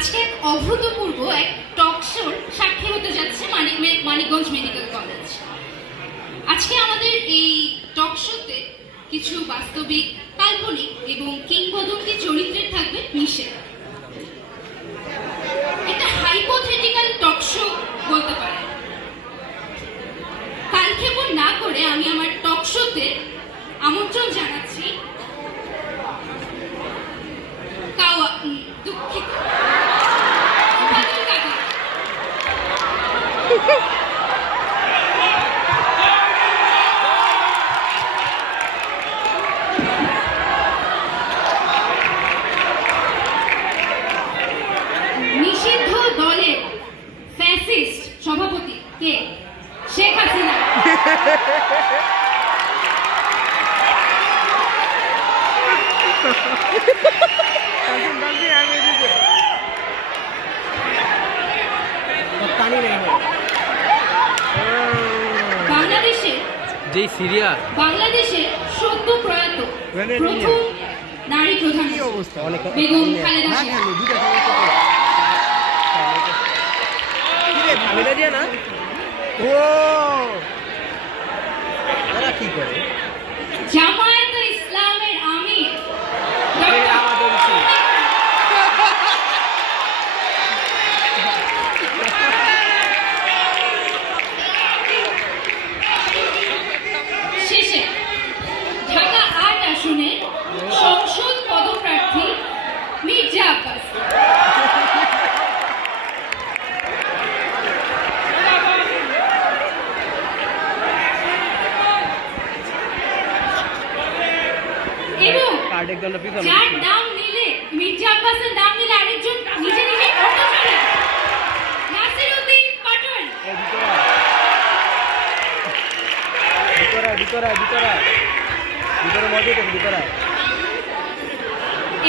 আজকে এক অভূতপূর্ব এক টক শোর সাক্ষী হতে যাচ্ছে মানিকগঞ্জ মেডিকেল কলেজ। আজকে আমাদের এই টক শোতে কিছু বাস্তবিক, কাল্পনিক এবং কিংবদন্তি চরিত্রের থাকবে মিশে। একটা হাইপোথেটিক্যাল টক শো বলতে পারেন। কালক্ষেপণ না করে আমি আমার টক শোতে আমন্ত্রণ জানাচ্ছি দুঃখিত নিষিদ্ধ দলের ফ্যাসিস্ট সভাপতি কে? শেখ হাসিনা। বাংলাদেশে সদ্য প্রয়াত প্রথম নারী প্রধানমন্ত্রী বেগম খালেদা জিয়া। জামায়াতে ইসলামের আমির শেষে ঢাকা ৮ আসনের সংসদ পদপ্রার্থী মির্জা আব্বাস। এবং যার নাম নিলে মির্জা আব্বাসের নাম নিলে আরেকজন নিজে নিজে অটো চলে নাসিরউদ্দিন পাটোয়ারি।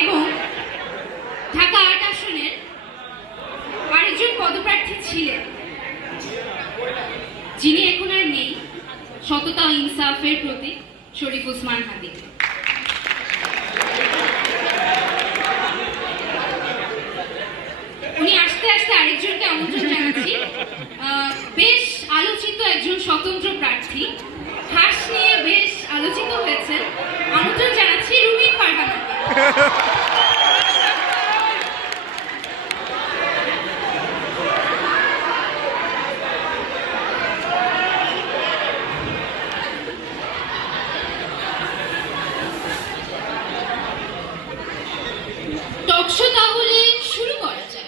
এবং ঢাকা ৮ আসনের আরেকজন পদপ্রার্থী ছিলেন, যিনি এখন আর নেই, সততা ও ইনসাফের প্রতীক শরীফ ওসমান হাদি। উনি আসতে আসতে আরেকজনকে আমন্ত্রণ জানাচ্ছি, বেশ আলোচিত একজন স্বতন্ত্র প্রার্থী, হাস নিয়ে বেশ আলোচিত হয়েছেন, আমন্ত্রণ জানাচ্ছি রুমিন ফারহানাকে। টক শো তাহলে শুরু করা যায়।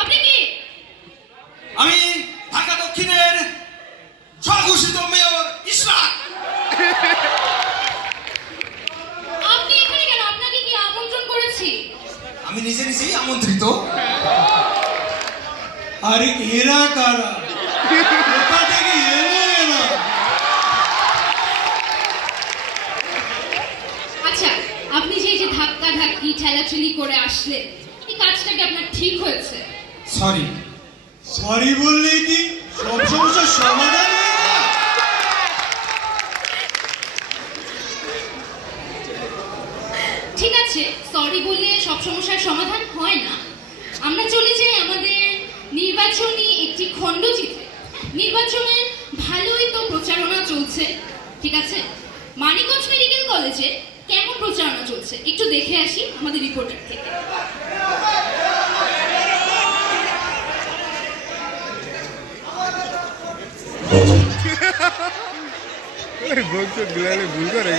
আপনি কি? আমি ঢাকা দক্ষিণের স্বঘোষিত মেয়র ইশরাক। আপনি এখানে কেন? আপনাকে কি আমন্ত্রণ করেছি? আমি নিজে নিজেই আমন্ত্রিত। আরে এরা কারা? কোথা থেকে এলো এরা? আচ্ছা, আপনি যে এই যে ধাক্কা ধাক্কি ঠেলাঠেলি করে আসলেন, এই কাজটা কি আপনার ঠিক হয়েছে? সরি। সরি বললে কি সব সমস্যার সমাধান হয়ে যায়? ঠিক আছে, সরি বললে সব সমস্যার সমাধান হয় না। আমরা চলে যাই আমাদের নির্বাচনী একটি খণ্ডচিত্রে। নির্বাচনের ভালোই তো প্রচারণা চলছে, ঠিক আছে? মানিকগঞ্জ মেডিকেল কলেজে কেমন প্রচারণা চলছে একটু দেখে আসি আমাদের রিপোর্টার থেকে। ভুল করে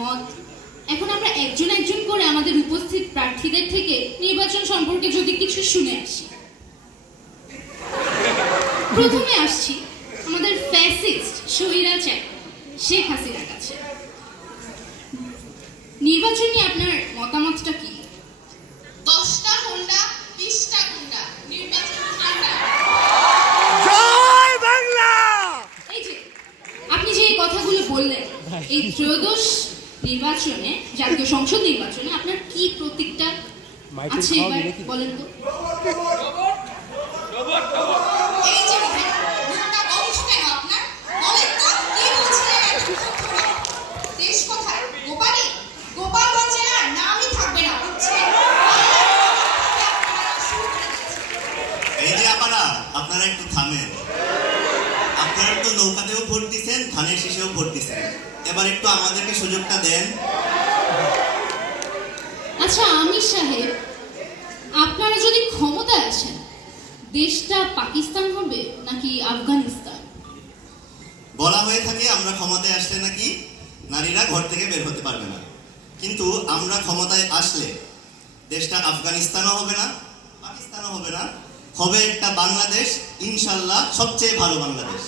মত। এখন আমরা একজন একজন করে আমাদের উপস্থিত প্রার্থীদের থেকে নির্বাচন সম্পর্কে যদি কিছু শুনে আসি। প্রথমে আসছি আমাদের ফ্যাসিস্ট স্বৈরাচার শেখ হাসিনার কাছে। নির্বাচন নিয়ে আপনার মতামতটা কি? 10টা হোন্ডা 20টা গুন্ডা নির্বাচন ঠান্ডা। এই যে আপনি যে এই কথাগুলো বললেন, এই ত্রয়োদশ নির্বাচনে, জাতীয় সংসদ নির্বাচনে আপনার কি প্রতীকটা আছে এবার বলেন তো? এই যে মুখটা বন্ধ কেন আপনার? বলেন তো কি বলছিলেন এতক্ষণ ধরে? দেশ কোথায়? গোপালী? গোপালগঞ্জে আর নামই থাকবে না, বুঝছেন? আপনারা শুরু করে দিচ্ছেন। এই যে আপনারা একটু থামেন। আপনারা তো নৌকাতেও ভোট দিচ্ছেন, ধানের শীষেও ভোট দিচ্ছেন, এবার একটু আমাদেরকে সুযোগটা দেন। আচ্ছা আমির সাহেব, আপনারা যদি ক্ষমতায় আসেন, দেশটা পাকিস্তান হবে নাকি আফগানিস্তান? বলা হয়ে থাকে আমরা ক্ষমতায় আসলে নাকি নারীরা ঘর থেকে বের হতে পারবে না, কিন্তু আমরা ক্ষমতায় আসলে দেশটা আফগানিস্তানও হবে না, পাকিস্তানও হবে না, হবে একটা বাংলাদেশ, ইনশাল্লাহ সবচেয়ে ভালো বাংলাদেশ।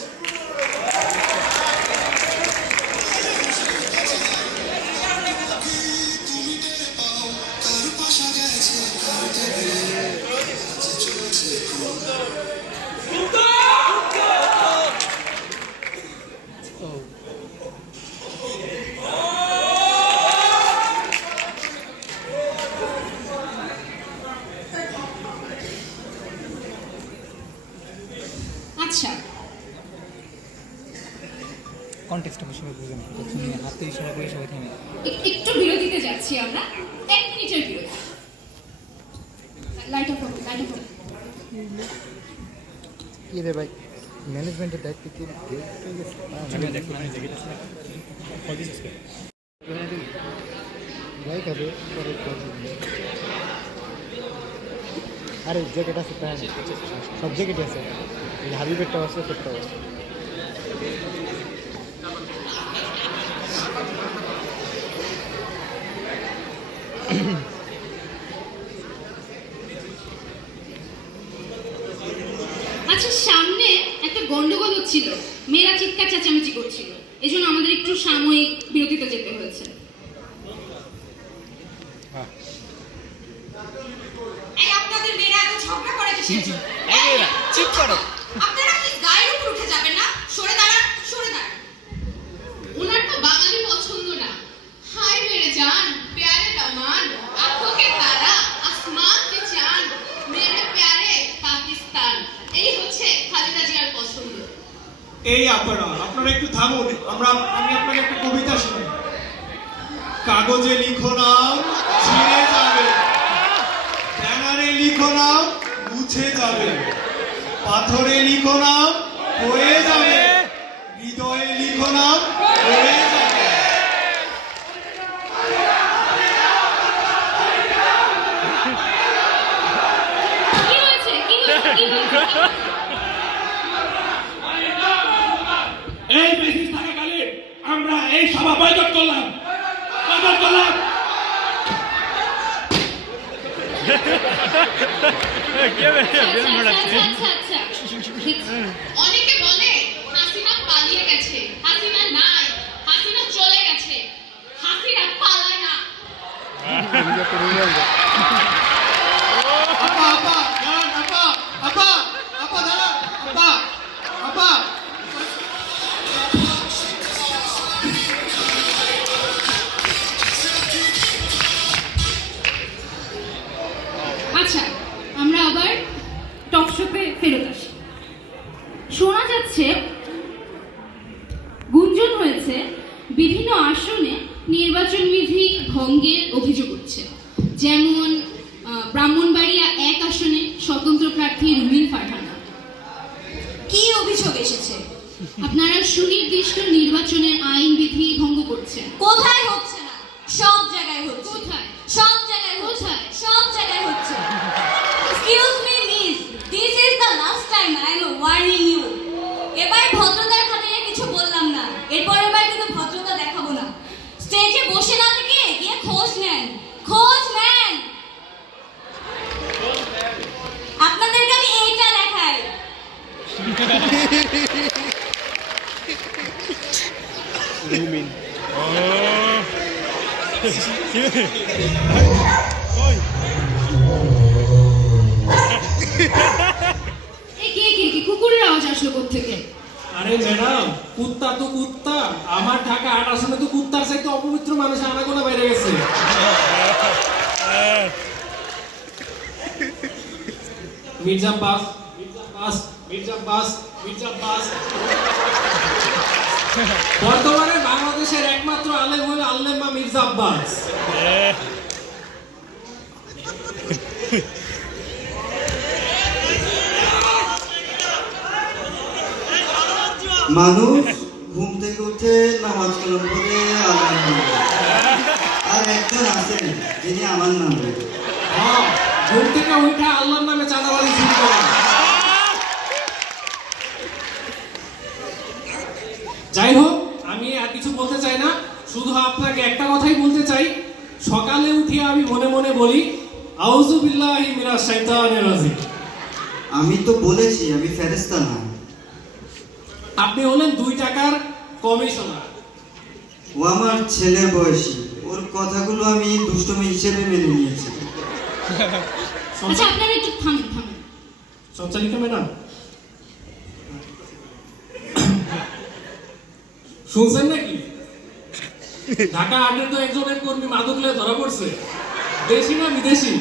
আচ্ছা, কনটেক্সটটা সবাই বুঝেন, প্রথমে হাতে ইশারা করে সবাই থেমে। একটু বিরতিতে যাচ্ছি আমরা, 1 মিনিটের বিরতি। লাইট অফ করুন, লাইট অফ করুন। কি রে ভাই, ম্যানেজমেন্টের দায়িত্ব কি যাই খাবে পরে আরে জ্যাকেট আছে প্যান্ট সব জ্যাকেটই আছে, এই হাবিবেরটাও আছে, তোরটাও আছে। আচ্ছা, সামনে একটা গন্ডগোল হচ্ছিল, মেয়েরা চিৎকার চেঁচামেচি করছিল, এজন্য আমাদের একটু সাময়িক বিরতিতে যেতে হয়েছে। এই আপনাদের মেয়েরা এত ঝগড়া করে কিসের জন্য? চুপ করো। আপনারা কি গায়ের উপর উঠে যাবেন না? সরে দাঁড়ান, সরে দাঁড়ান। ওনার তো বাঙালি পছন্দ না। हाय मेरे जान प्यारे दामान आंखों के तारा आसमान के चांद मेरे प्यारे पाकिस्तान এই হচ্ছে খালেদা জিয়ার পছন্দ। এই আপনারা একটু থামুন, আমি আপনাকে একটা কবিতা শোনাই। কাগজে লিখো নাম ছিঁড়ে যাবে, ব্যানারে লিখো নাম মুছে যাবে, পাথরে লিখো নাম হয়ে যাবে, হৃদয়ে লিখো নাম হয়ে যাবে। কি হয়েছে? কি হয়েছে? কি হয়েছে? এই মেসেজ থাকাকালীন আমরা এই সভা বয়কট করলাম। আচ্ছা। অনেকে বলে হাসিনা পালিয়ে গেছে, হাসিনা নাই, হাসিনা চলে গেছে, হাসিনা পালায় না। আচ্ছা, আমরা আবার টক শোতে ফেরত আসি। শোনা যাচ্ছে, গুঞ্জন হয়েছে বিভিন্ন আসনে নির্বাচন বিধি ভঙ্গের অভিযোগ উঠছে। যেমন ব্রাহ্মণবাড়িয়া 1 আসনে স্বতন্ত্র প্রার্থী রুমিন ফারহানা। কি অভিযোগ এসেছে? আপনারা সুনির্দিষ্ট নির্বাচনের আইন বিধি ভঙ্গ করছেন। কোথায় হচ্ছে না? সব জায়গায় হচ্ছে। কোথায়? সব জায়গায় হচ্ছে। কোথায়? সব জায়গায় হচ্ছে। Excuse me, miss. This is the last time I am warning you. এবার ভদ্রতার খাতিরে কিছু বললাম না, এরপর কিন্তু ভদ্রতা দেখাবো না। স্টেজে বসে না থেকে গিয়ে খোঁজ নেন, খোঁজ নেন। আপনাদেরকে আমি এইটা দেখাই। এই কে কুকুরের আওয়াজ আসলো কোত্থেকে? আরে ম্যাডাম, কুত্তা তো কুত্তা, আমার ঢাকা 8 আসনে তো কুত্তার চাইতে অপবিত্র মানুষ আনাগোনা বেড়ে গেছে। মির্জা আব্বাস, মির্জা আব্বাস, মির্জা আব্বাস, মির্জা আব্বাস। বর্তমানে বাংলাদেশের একমাত্র আলেম হলো আল্লেমা মির্জা আব্বাস। মানুষ ঘুম থেকে উঠে নামাজ কালাম করে আল্লাহর নাম নেয়। আর একজন আছেন যিনি আমার নাম নেন। হ্যাঁ, ঘুম থেকে উঠে আল্লাহর নামে চাঁদাবাজি শুরু করেন। যাই হোক, আমি আর কিছু বলতে চাই না, শুধু আপনাকে একটা কথাই বলতে চাই। সকালে উঠিয়ে আমি মনে মনে বলি, আউযু বিল্লাহি মিনাশ শাইতানির রাজিম। আমি তো বলেছি আমি ফেরেশতা না। আপনি হলেন 2 টাকার কমিশনার। ও আমার ছেলের বয়সী, ওর কথাগুলো আমি দুষ্টমি হিসেবে মেনে নিয়েছি। আচ্ছা আপনারা একটু থামেন। সঞ্চালিকা ম্যাডাম, শুনছেন নাকি? ঢাকা 8-এর তো একজনের কর্মী মাদক লয়ে ধরা পড়ছে। দেশি না বিদেশি?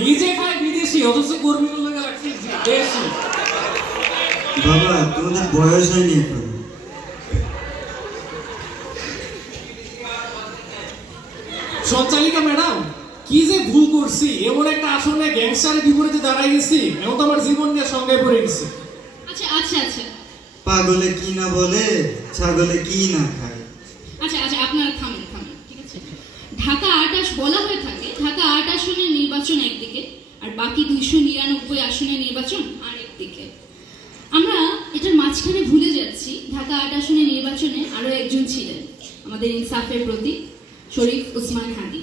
নিজে খায় বিদেশি, অথচ কর্মীগুলো লাগছে দেশি। বাবা তোমাদের বয়স হয়নি এখন। সঞ্চালিকা ম্যাডাম, কি যে ভুল করছি, এমন একটা আসনে গ্যাংস্টারের বিপরীতে দাঁড়াই গেছি, এখন তো আমার জীবন নিয়ে সঙ্গে পড়ে গেছে। আচ্ছা পাগলে কি না বলে, ছাগলে কি না খায়। আচ্ছা আপনারা থামেন, ঠিক আছে? ঢাকা 8 বলা হয়ে থাকে, ঢাকা 8 আসনের নির্বাচন একদিকে আর বাকি 299 আসনের নির্বাচন আরেকদিকে। আমরা এটার মাঝখানে ভুলে যাচ্ছি ঢাকা 8 আসনের নির্বাচনে আরো একজন ছিলেন আমাদের ইনসাফের প্রতীক, শরীফ ওসমান হাদি।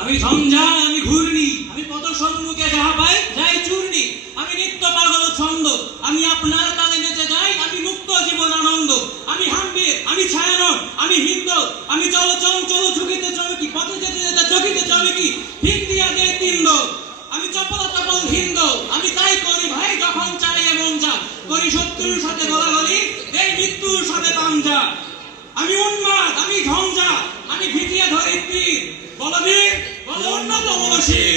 আমি ঝঞ্ঝা, আমি ঘূর্ণি, আমি পদ সম্মুখে যাহা পাই যাই চূর্ণি, আমি নিত্য পাগল ছন্দ, আমি আপনার তালে নেচে যাই, আমি মুক্ত জীবন আনন্দ, আমি হাম্বির, আমি ছায়ানট, আমি হিন্দ, আমি চল ঝুঁকিতে চমকি, পথে যেতে যেতে চকিতে চমকি, ঠিক দিয়া দেয় তিন্দ, আমি চপল হিন্দ, আমি তাই করি ভাই যখন চাই এবং যা করি, শত্রুর সাথে গলাগলি, এই মৃত্যুর সাথে পাঞ্জা, আমি উন্মাদ, আমি ঝঞ্ঝা, আমি ভিটিয়ে ধরি তীর, বলবীর, বল অন্যতম শির।